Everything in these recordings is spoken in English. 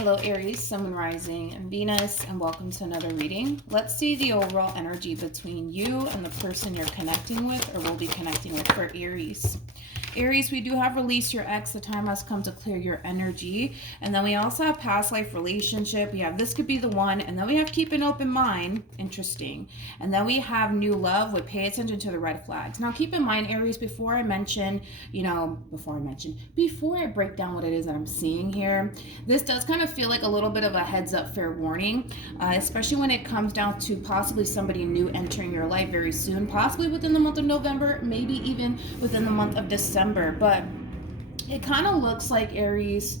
Hello Aries, Sun, Moon, Rising, and Venus, and welcome to another reading. Let's see the overall energy between you and the person you're connecting with or will be connecting with for Aries. Aries, we do have release your ex. The time has come to clear your energy. And then we also have past life relationship. We have this could be the one. And then we have keep an open mind. Interesting. And then we have new love with pay attention to the red flags. Now keep in mind, Aries, before I break down what it is that I'm seeing here, this does kind of feel like a little bit of a heads up fair warning, especially when it comes down to possibly somebody new entering your life very soon, possibly within the month of November, maybe even within the month of December. But it kind of looks like, Aries,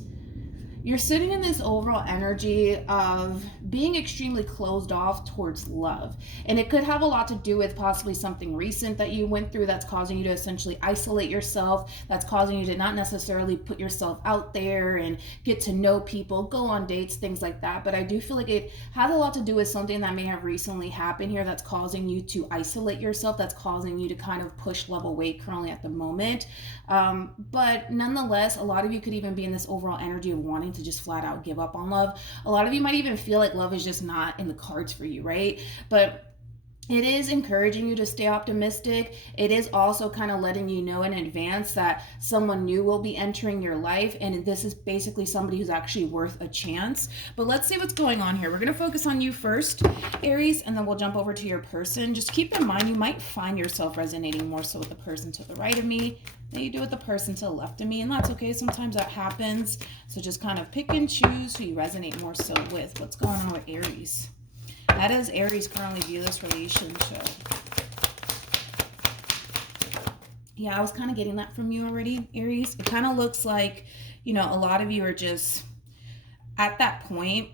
you're sitting in this overall energy of being extremely closed off towards love. And it could have a lot to do with possibly something recent that you went through that's causing you to essentially isolate yourself, that's causing you to not necessarily put yourself out there and get to know people, go on dates, things like that. But I do feel like it has a lot to do with something that may have recently happened here that's causing you to isolate yourself, that's causing you to kind of push love away currently at the moment. But nonetheless, a lot of you could even be in this overall energy of wanting to just flat out give up on love. A lot of you might even feel like love is just not in the cards for you, right? But it is encouraging you to stay optimistic. It is also kind of letting you know in advance that someone new will be entering your life, and this is basically somebody who's actually worth a chance. But let's see what's going on here. We're going to focus on you first, Aries, and then we'll jump over to your person. Just keep in mind, you might find yourself resonating more so with the person to the right of me than you do with the person to the left of me, and that's okay. Sometimes that happens. So just kind of pick and choose who you resonate more so with. What's going on with Aries? How does Aries currently view this relationship? Yeah, I was kind of getting that from you already, Aries. It kind of looks like, a lot of you are just at that point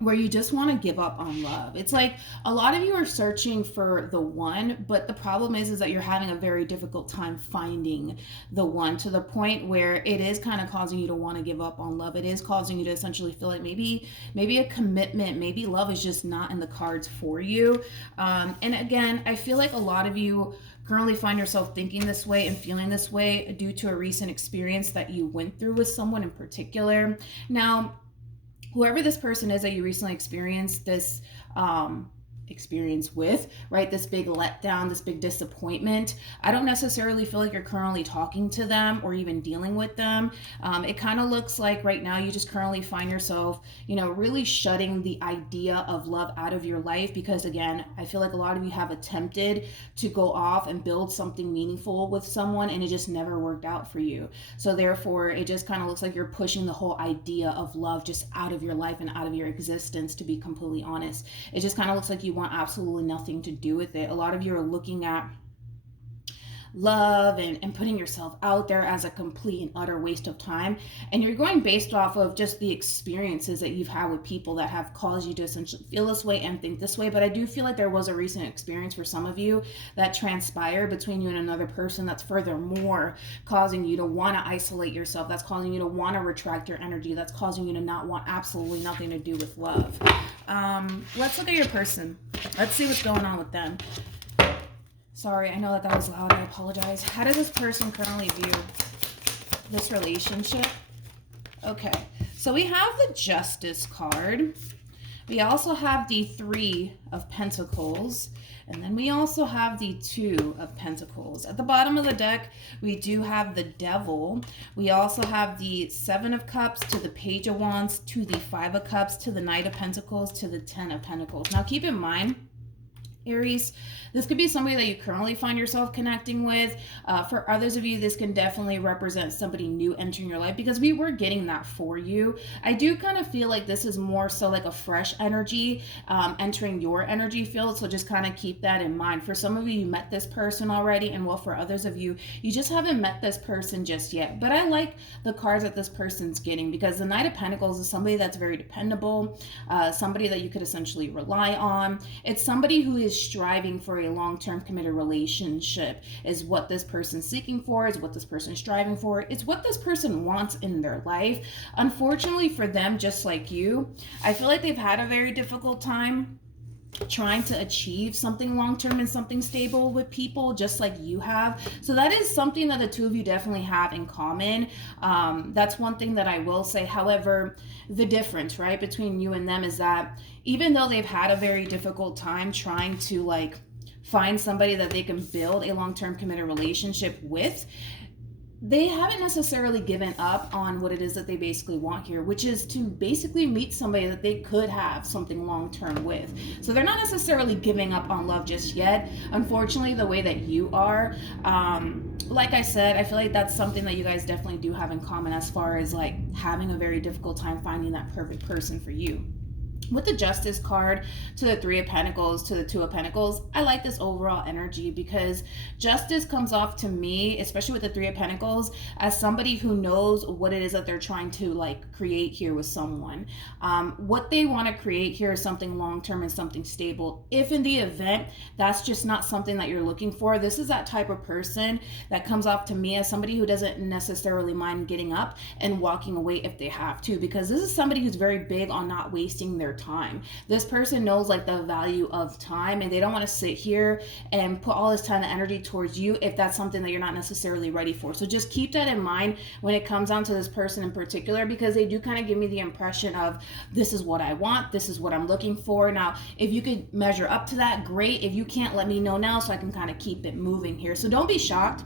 where you just want to give up on love. It's like a lot of you are searching for the one, but the problem is that you're having a very difficult time finding the one, to the point where it is kind of causing you to want to give up on love. It is causing you to essentially feel like maybe a commitment, maybe love is just not in the cards for you. And again, I feel like a lot of you currently find yourself thinking this way and feeling this way due to a recent experience that you went through with someone in particular. Now, whoever this person is that you recently experienced this experience with, right? This big letdown, this big disappointment. I don't necessarily feel like you're currently talking to them or even dealing with them. It kind of looks like right now you just currently find yourself, really shutting the idea of love out of your life, because again, I feel like a lot of you have attempted to go off and build something meaningful with someone and it just never worked out for you. So therefore, it just kind of looks like you're pushing the whole idea of love just out of your life and out of your existence, to be completely honest. It just kind of looks like you want absolutely nothing to do with it. A lot of you are looking at love and putting yourself out there as a complete and utter waste of time, and you're going based off of just the experiences that you've had with people that have caused you to essentially feel this way and think this way. But I do feel like there was a recent experience for some of you that transpired between you and another person that's furthermore causing you to want to isolate yourself, that's causing you to want to retract your energy, that's causing you to not want absolutely nothing to do with love. Let's look at your person. Let's see what's going on with them. Sorry, I know that was loud. I apologize. How does this person currently view this relationship? Okay, so we have the Justice card. We also have the Three of Pentacles. And then we also have the Two of Pentacles. At the bottom of the deck, we do have the Devil. We also have the Seven of Cups to the Page of Wands to the Five of Cups to the Knight of Pentacles to the Ten of Pentacles. Now keep in mind, Aries, this could be somebody that you currently find yourself connecting with. For others of you, this can definitely represent somebody new entering your life, because we were getting that for you. I do kind of feel like this is more so like a fresh energy entering your energy field, so just kind of keep that in mind. For some of you, you met this person already, and well, for others of you, you just haven't met this person just yet. But I like the cards that this person's getting, because the Knight of Pentacles is somebody that's very dependable, somebody that you could essentially rely on. It's somebody who is striving for a long-term committed relationship, is what this person's seeking for, is what this person is striving for. It's what this person wants in their life. Unfortunately for them, just like you, I feel like they've had a very difficult time trying to achieve something long-term and something stable with people just like you have. So that is something that the two of you definitely have in common. That's one thing that I will say. However, the difference, right, between you and them is that even though they've had a very difficult time trying to like find somebody that they can build a long-term committed relationship with, they haven't necessarily given up on what it is that they basically want here, which is to basically meet somebody that they could have something long term with. So they're not necessarily giving up on love just yet. Unfortunately, the way that you are, like I said, I feel like that's something that you guys definitely do have in common as far as like having a very difficult time finding that perfect person for you. With the Justice card to the Three of Pentacles to the Two of Pentacles, I like this overall energy because Justice comes off to me, especially with the Three of Pentacles, as somebody who knows what it is that they're trying to like create here with someone. What they want to create here is something long-term and something stable. If in the event that's just not something that you're looking for, this is that type of person that comes off to me as somebody who doesn't necessarily mind getting up and walking away if they have to, because this is somebody who's very big on not wasting their time. This person knows like the value of time, and they don't want to sit here and put all this time and energy towards you if that's something that you're not necessarily ready for. So just keep that in mind when it comes down to this person in particular, because they do kind of give me the impression of this is what I want, this is what I'm looking for. Now, if you could measure up to that, great. If you can't, let me know now so I can kind of keep it moving here. So don't be shocked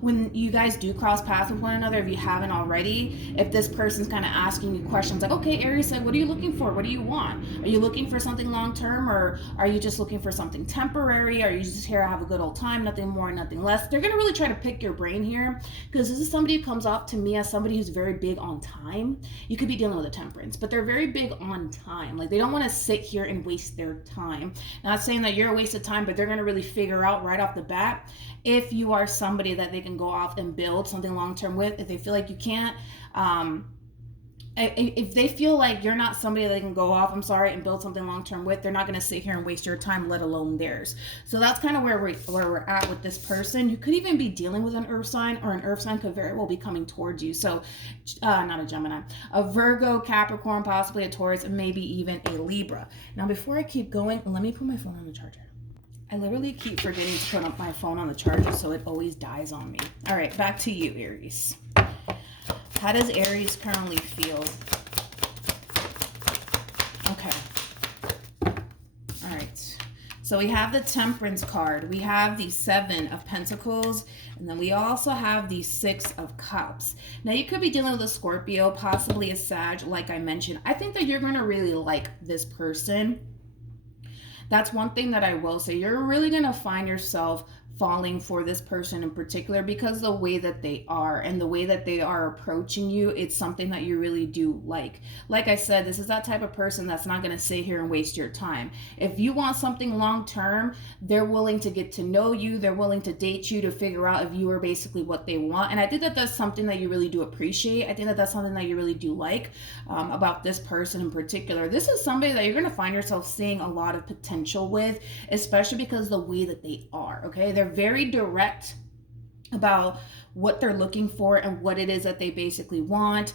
when you guys do cross paths with one another, if you haven't already, if this person's kind of asking you questions like, okay, Aries, like, what are you looking for? What do you want? Are you looking for something long-term, or are you just looking for something temporary? Are you just here to have a good old time, nothing more, nothing less? They're going to really try to pick your brain here, because this is somebody who comes off to me as somebody who's very big on time. You could be dealing with a Temperance, but they're very big on time. Like, they don't want to sit here and waste their time. Not saying that you're a waste of time, but they're going to really figure out right off the bat if you are somebody that they can go off and build something long-term with. If they feel like you can't, if they feel like you're not somebody that they can go off, and build something long-term with, they're not going to sit here and waste your time, let alone theirs. So that's kind of where we're at with this person. You could even be dealing with an earth sign, or an earth sign could very well be coming towards you. So not a Gemini, a Virgo, Capricorn, possibly a Taurus, and maybe even a Libra. Now, before I keep going, let me put my phone on the charger. I literally keep forgetting to put up my phone on the charger, so it always dies on me. All right, back to you, Aries. How does Aries currently feel? Okay. All right. So we have the Temperance card. We have the Seven of Pentacles. And then we also have the Six of Cups. Now, you could be dealing with a Scorpio, possibly a Sag, like I mentioned. I think that you're going to really like this person. That's one thing that I will say. You're really going to find yourself falling for this person in particular because the way that they are and the way that they are approaching you, it's something that you really do like. Like I said, this is that type of person that's not going to sit here and waste your time. If you want something long term, they're willing to get to know you. They're willing to date you to figure out if you are basically what they want. And I think that that's something that you really do appreciate. I think that that's something that you really do like about this person in particular. This is somebody that you're going to find yourself seeing a lot of potential with, especially because the way that they are, okay? They're very direct about what they're looking for and what it is that they basically want,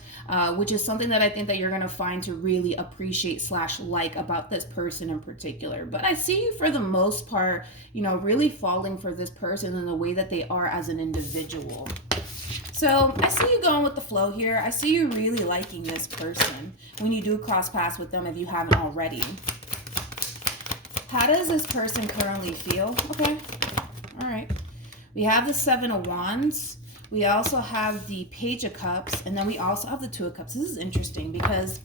which is something that I think that you're going to find to really appreciate / like about this person in particular. But I see you for the most part, you know, really falling for this person and the way that they are as an individual. So I see you going with the flow here. I see you really liking this person when you do cross paths with them if you haven't already. How does this person currently feel? Okay. All right. We have the Seven of Wands. We also have the Page of Cups. And then we also have the Two of Cups. This is interesting because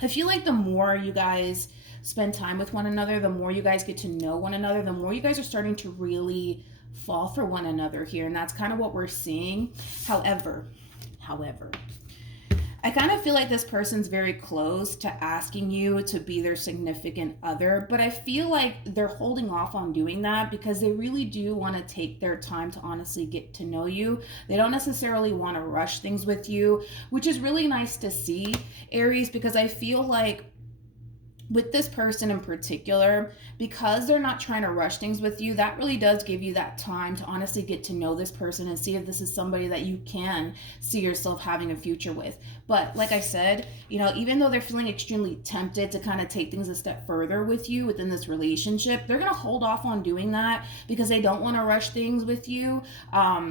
I feel like the more you guys spend time with one another, the more you guys get to know one another, the more you guys are starting to really fall for one another here. And that's kind of what we're seeing. However, I kind of feel like this person's very close to asking you to be their significant other, but I feel like they're holding off on doing that because they really do want to take their time to honestly get to know you. They don't necessarily want to rush things with you, which is really nice to see, Aries, because I feel like with this person in particular, because they're not trying to rush things with you, that really does give you that time to honestly get to know this person and see if this is somebody that you can see yourself having a future with. But like I said, even though they're feeling extremely tempted to kind of take things a step further with you within this relationship, they're going to hold off on doing that because they don't want to rush things with you.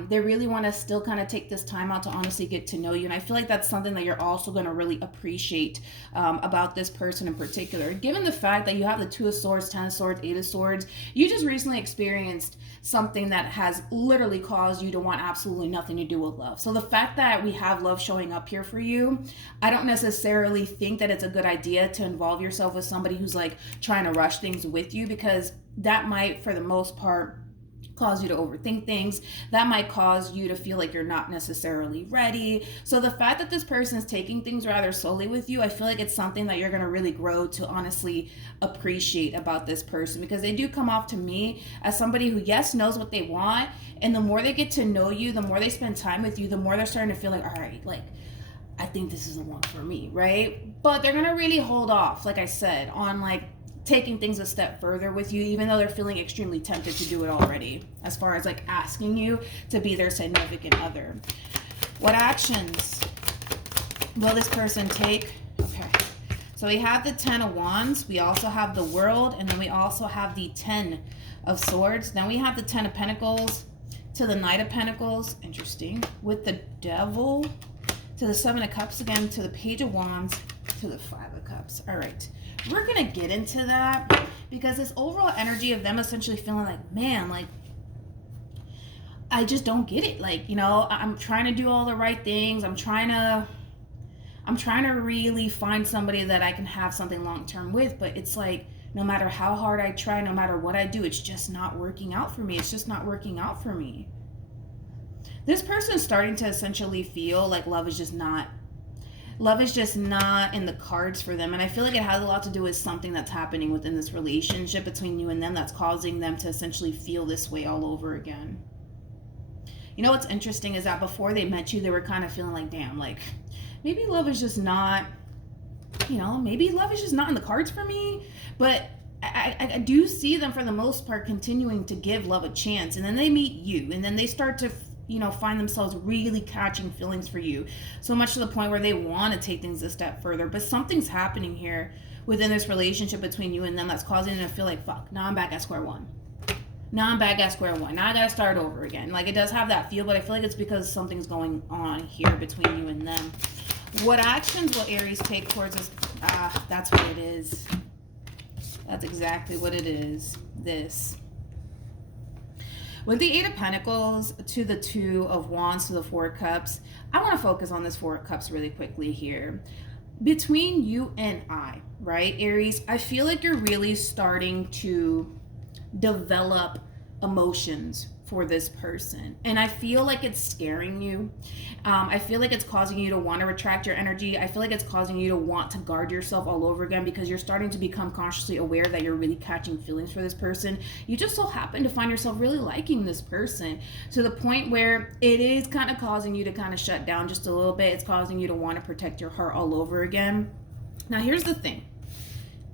They really want to still kind of take this time out to honestly get to know you. And I feel like that's something that you're also going to really appreciate about this person in particular. Given the fact that you have the Two of Swords, Ten of Swords, Eight of Swords, you just recently experienced something that has literally caused you to want absolutely nothing to do with love. So the fact that we have love showing up here for you, I don't necessarily think that it's a good idea to involve yourself with somebody who's like trying to rush things with you, because that might, for the most part, cause you to overthink things. That might cause you to feel like you're not necessarily ready. So the fact that this person is taking things rather slowly with you, I feel like it's something that you're going to really grow to honestly appreciate about this person, because they do come off to me as somebody who, yes, knows what they want. And the more they get to know you, the more they spend time with you, the more they're starting to feel like, all right, like, I think this is the one for me, right? But they're going to really hold off, like I said, on like taking things a step further with you, even though they're feeling extremely tempted to do it already, as far as like asking you to be their significant other. What actions will this person take? Okay, so we have the Ten of Wands, we also have the World, and then we also have the Ten of Swords. Then we have the Ten of Pentacles to the Knight of Pentacles, interesting, with the Devil, to the Seven of Cups again, to the Page of Wands, to the Five of Cups. All right, we're gonna get into that, because this overall energy of them essentially feeling like, man, like, I just don't get it. Like, I'm trying to do all the right things. I'm trying to really find somebody that I can have something long-term with, but it's like, no matter how hard I try, no matter what I do, it's just not working out for me. It's just not working out for me. This person is starting to essentially feel like love is just not in the cards for them. And I feel like it has a lot to do with something that's happening within this relationship between you and them that's causing them to essentially feel this way all over again. What's interesting is that before they met you, they were kind of feeling like, damn, like, maybe love is just not, maybe love is just not in the cards for me. But I do see them, for the most part, continuing to give love a chance. And then they meet you, and then they start to find themselves really catching feelings for you, so much to the point where they want to take things a step further. But something's happening here within this relationship between you and them that's causing them to feel like, fuck, now I'm back at square one. Now I gotta start over again. Like, it does have that feel, but I feel like it's because something's going on here between you and them. What actions will Aries take towards this? That's what it is. That's exactly what it is. This. With the Eight of Pentacles to the Two of Wands to the Four of Cups, I want to focus on this Four of Cups really quickly here. Between you and I, right, Aries, I feel like you're really starting to develop emotions for this person, and I feel like it's scaring you. I feel like it's causing you to want to retract your energy. I feel like it's causing you to want to guard yourself all over again, because you're starting to become consciously aware that you're really catching feelings for this person. You just so happen to find yourself really liking this person, to the point where it is kind of causing you to kind of shut down just a little bit. It's causing you to want to protect your heart all over again. Now here's the thing.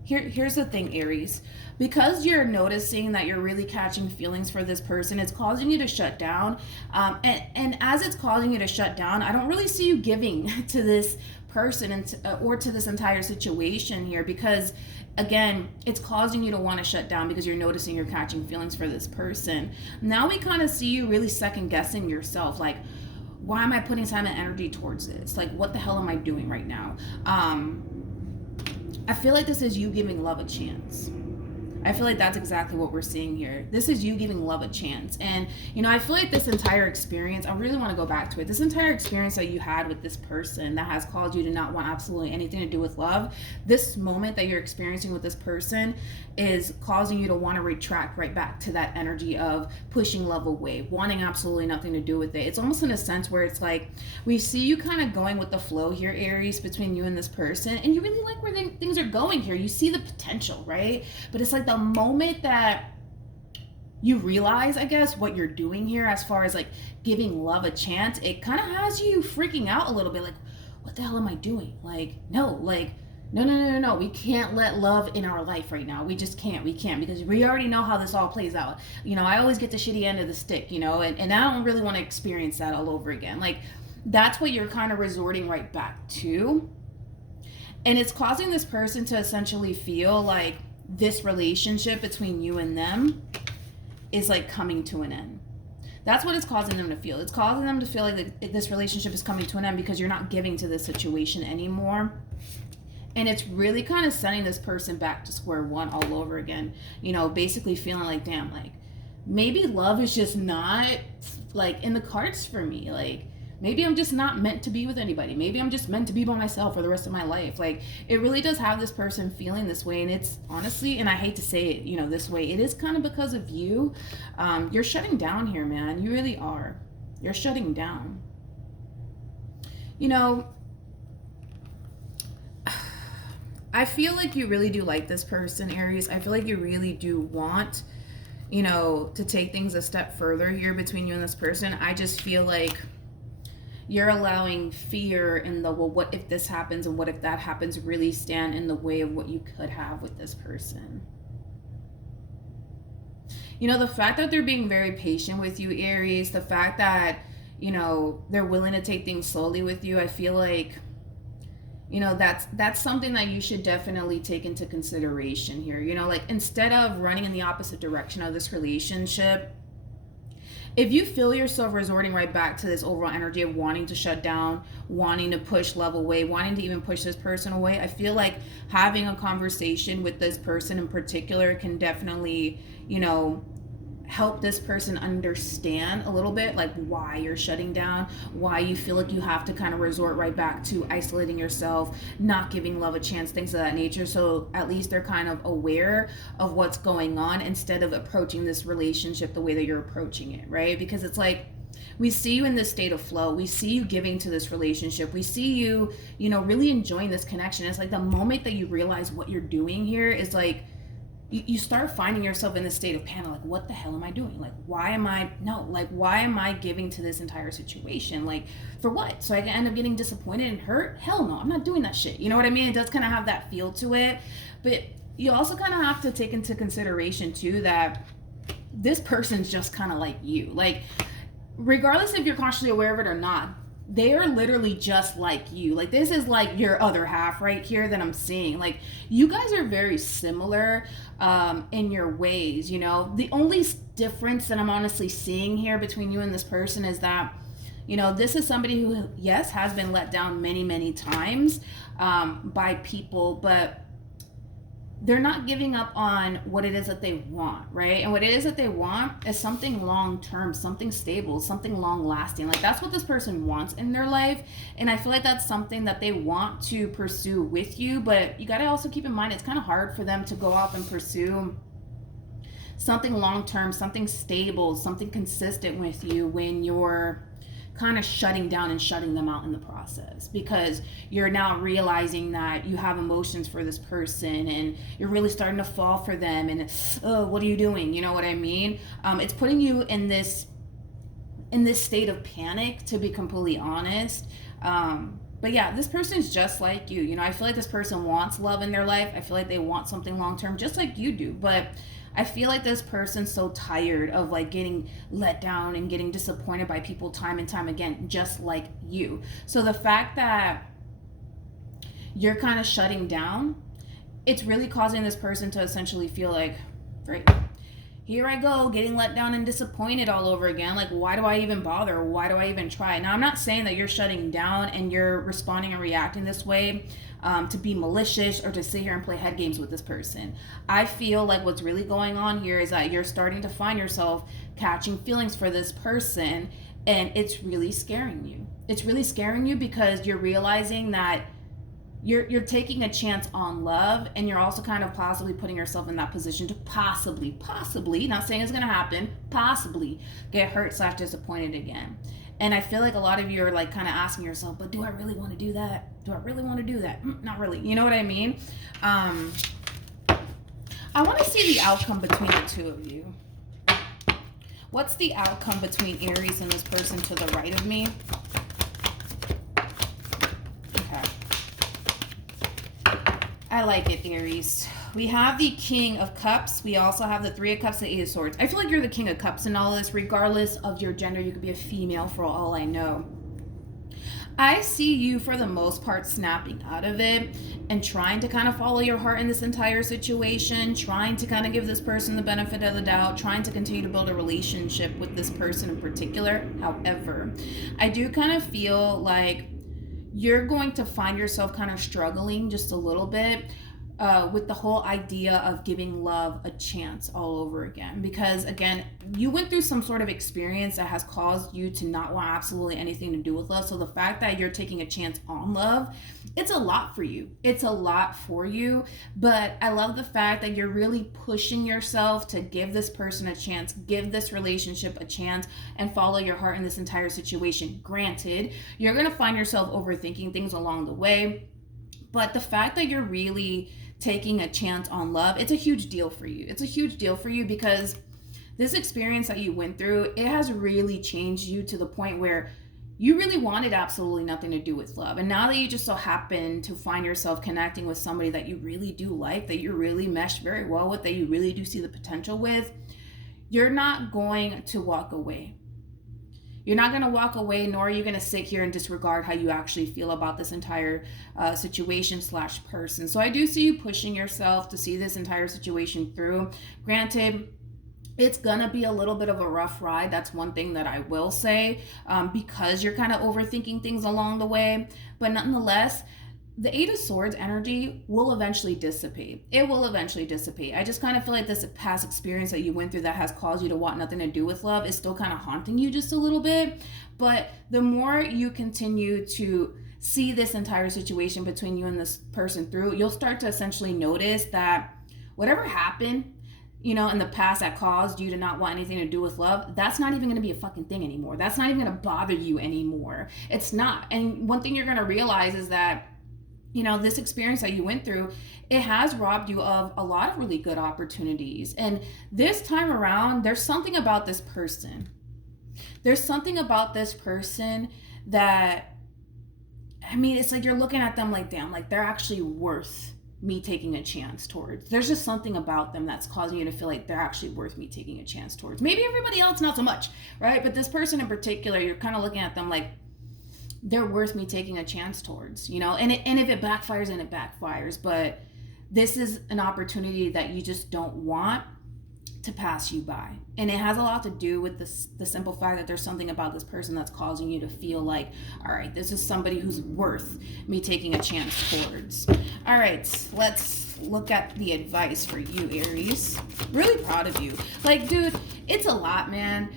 Here's the thing, Aries. Because you're noticing that you're really catching feelings for this person, it's causing you to shut down. And as it's causing you to shut down, I don't really see you giving to this person or to this entire situation here, because, again, it's causing you to want to shut down because you're noticing you're catching feelings for this person. Now we kind of see you really second guessing yourself, like, why am I putting time and energy towards this? Like, what the hell am I doing right now? I feel like this is you giving love a chance. I feel like that's exactly what we're seeing here. This is you giving love a chance. And, I feel like this entire experience, I really want to go back to it. This entire experience that you had with this person that has caused you to not want absolutely anything to do with love, this moment that you're experiencing with this person is causing you to want to retract right back to that energy of pushing love away, wanting absolutely nothing to do with it. It's almost in a sense where it's like, we see you kind of going with the flow here, Aries, between you and this person, and you really like where things are going here. You see the potential, right? But it's like the moment that you realize, I guess, what you're doing here as far as like giving love a chance, it kind of has you freaking out a little bit, like, what the hell am I doing? Like, no, like, No. We can't let love in our life right now. We just can't. We can't, because we already know how this all plays out. I always get the shitty end of the stick, and I don't really want to experience that all over again. Like, that's what you're kind of resorting right back to. And it's causing this person to essentially feel like this relationship between you and them is like coming to an end. That's what it's causing them to feel. It's causing them to feel like this relationship is coming to an end because you're not giving to this situation anymore. And it's really kind of sending this person back to square one all over again. Basically feeling like, damn, like, maybe love is just not, like, in the cards for me. Like, maybe I'm just not meant to be with anybody. Maybe I'm just meant to be by myself for the rest of my life. Like, it really does have this person feeling this way. And it's honestly, and I hate to say it, this way, it is kind of because of you. You're shutting down here, man. You really are. You're shutting down. I feel like you really do like this person, Aries. I feel like you really do want, to take things a step further here between you and this person. I just feel like you're allowing fear and well, what if this happens and what if that happens really stand in the way of what you could have with this person. The fact that they're being very patient with you, Aries, the fact that, they're willing to take things slowly with you, I feel like, that's something that you should definitely take into consideration here. Like, instead of running in the opposite direction of this relationship, if you feel yourself resorting right back to this overall energy of wanting to shut down, wanting to push love away, wanting to even push this person away, I feel like having a conversation with this person in particular can definitely, help this person understand a little bit, like, why you're shutting down, why you feel like you have to kind of resort right back to isolating yourself, not giving love a chance, things of that nature. So at least they're kind of aware of what's going on instead of approaching this relationship the way that you're approaching it, right? Because it's like, we see you in this state of flow. We see you giving to this relationship. We see you, really enjoying this connection. It's like the moment that you realize what you're doing here is like, you start finding yourself in this state of panic, like, what the hell am I doing? Like, why am I giving to this entire situation? Like, for what? So I can end up getting disappointed and hurt? Hell no, I'm not doing that shit. You know what I mean? It does kind of have that feel to it. But you also kind of have to take into consideration too that this person's just kind of like you. Like, regardless if you're consciously aware of it or not, they are literally just like you. Like, this is like your other half right here that I'm seeing. Like, you guys are very similar in your ways. The only difference that I'm honestly seeing here between you and this person is that, this is somebody who, yes, has been let down many times by people, but they're not giving up on what it is that they want, right? And what it is that they want is something long-term, something stable, something long-lasting. Like, that's what this person wants in their life. And I feel like that's something that they want to pursue with you. But you got to also keep in mind, it's kind of hard for them to go off and pursue something long-term, something stable, something consistent with you when you're kind of shutting down and shutting them out in the process, because you're now realizing that you have emotions for this person and you're really starting to fall for them, and what are you doing? You know what I mean? It's putting you in this state of panic, to be completely honest. But yeah, this person's just like you. I feel like this person wants love in their life. I feel like they want something long-term just like you do, but I feel like this person's so tired of like getting let down and getting disappointed by people time and time again, just like you. So the fact that you're kind of shutting down, it's really causing this person to essentially feel like, great, here I go, getting let down and disappointed all over again. Like, why do I even bother? Why do I even try? Now, I'm not saying that you're shutting down and you're responding and reacting this way to be malicious or to sit here and play head games with this person. I feel like what's really going on here is that you're starting to find yourself catching feelings for this person, and it's really scaring you. It's really scaring you because you're realizing that you're taking a chance on love, and you're also kind of possibly putting yourself in that position to possibly, not saying it's going to happen, possibly get hurt / disappointed again. And I feel like a lot of you are like kind of asking yourself, but do I really want to do that? Do I really want to do that? Not really. You know what I mean? I want to see the outcome between the two of you. What's the outcome between Aries and this person to the right of me? Okay. I like it, Aries. We have the King of Cups. We also have the Three of Cups and Eight of Swords. I feel like you're the King of Cups in all this, regardless of your gender. You could be a female for all I know. I see you, for the most part, snapping out of it and trying to kind of follow your heart in this entire situation, trying to kind of give this person the benefit of the doubt, trying to continue to build a relationship with this person in particular. However, I do kind of feel like you're going to find yourself kind of struggling just a little bit with the whole idea of giving love a chance all over again. Because again, you went through some sort of experience that has caused you to not want absolutely anything to do with love. So the fact that you're taking a chance on love, it's a lot for you. It's a lot for you. But I love the fact that you're really pushing yourself to give this person a chance, give this relationship a chance, and follow your heart in this entire situation. Granted, you're going to find yourself overthinking things along the way. But the fact that you're really taking a chance on love, it's a huge deal for you. It's a huge deal for you because this experience that you went through, it has really changed you to the point where you really wanted absolutely nothing to do with love. And now that you just so happen to find yourself connecting with somebody that you really do like, that you really meshed very well with, that you really do see the potential with, you're not going to walk away. You're not going to walk away, nor are you going to sit here and disregard how you actually feel about this entire situation / person. So I do see you pushing yourself to see this entire situation through. Granted, it's going to be a little bit of a rough ride. That's one thing that I will say, because you're kind of overthinking things along the way. But nonetheless, the Eight of Swords energy will eventually dissipate. It will eventually dissipate. I just kind of feel like this past experience that you went through that has caused you to want nothing to do with love is still kind of haunting you just a little bit. But the more you continue to see this entire situation between you and this person through, you'll start to essentially notice that whatever happened, in the past that caused you to not want anything to do with love, that's not even going to be a fucking thing anymore. That's not even going to bother you anymore. It's not. And one thing you're going to realize is that this experience that you went through, it has robbed you of a lot of really good opportunities. And this time around, there's something about this person. There's something about this person that, it's like you're looking at them like, damn, like they're actually worth me taking a chance towards. There's just something about them that's causing you to feel like they're actually worth me taking a chance towards. Maybe everybody else, not so much, right? But this person in particular, you're kind of looking at them like, they're worth me taking a chance towards, and if it backfires, then it backfires. But this is an opportunity that you just don't want to pass you by. And it has a lot to do with the simple fact that there's something about this person that's causing you to feel like, all right, this is somebody who's worth me taking a chance towards. All right, let's look at the advice for you, Aries. Really proud of you. Like, dude, it's a lot, man.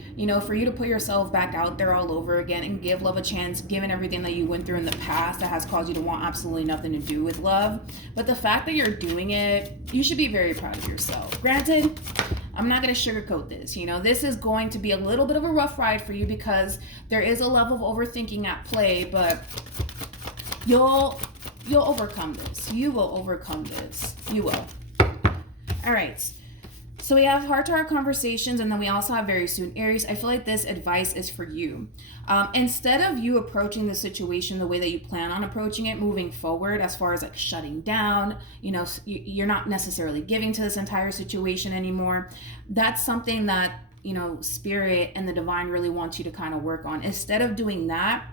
For you to put yourself back out there all over again and give love a chance, given everything that you went through in the past that has caused you to want absolutely nothing to do with love. But the fact that you're doing it, you should be very proud of yourself. Granted, I'm not going to sugarcoat this. This is going to be a little bit of a rough ride for you because there is a level of overthinking at play, but you'll overcome this. You will overcome this. You will. All right. So we have heart-to-heart conversations, and then we also have very soon. Aries, I feel like this advice is for you. Instead of you approaching the situation the way that you plan on approaching it moving forward, as far as like shutting down, you're not necessarily giving to this entire situation anymore. That's something that, Spirit and the divine really wants you to kind of work on. Instead of doing that,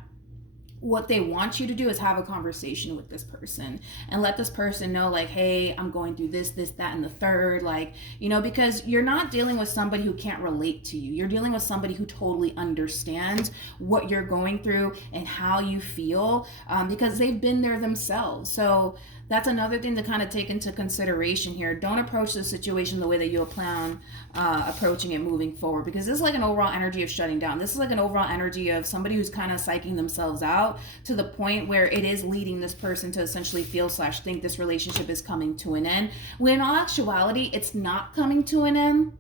what they want you to do is have a conversation with this person and let this person know, like, hey, I'm going through this, that, and the third, like, because you're not dealing with somebody who can't relate to you. You're dealing with somebody who totally understands what you're going through and how you feel, because they've been there themselves. So that's another thing to kind of take into consideration here. Don't approach the situation the way that you'll plan on approaching it moving forward, because this is like an overall energy of shutting down. This is like an overall energy of somebody who's kind of psyching themselves out to the point where it is leading this person to essentially feel / think this relationship is coming to an end, when in all actuality, it's not coming to an end.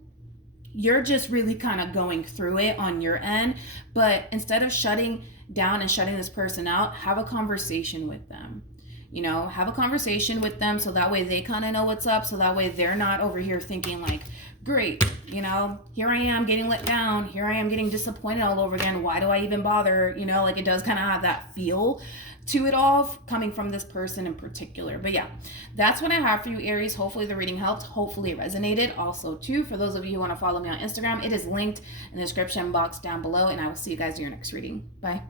You're just really kind of going through it on your end. But instead of shutting down and shutting this person out, have a conversation with them. Have a conversation with them so that way they kind of know what's up. So that way they're not over here thinking like great. You know, here I am getting let down. Here I am getting disappointed all over again. Why do I even bother? You know, like it does kind of have that feel to it all coming from this person in particular. But yeah, that's what I have for you, Aries. Hopefully the reading helped. Hopefully it resonated. Also, too, for those of you who want to follow me on Instagram, it is linked in the description box down below, and I will see you guys in your next reading. Bye.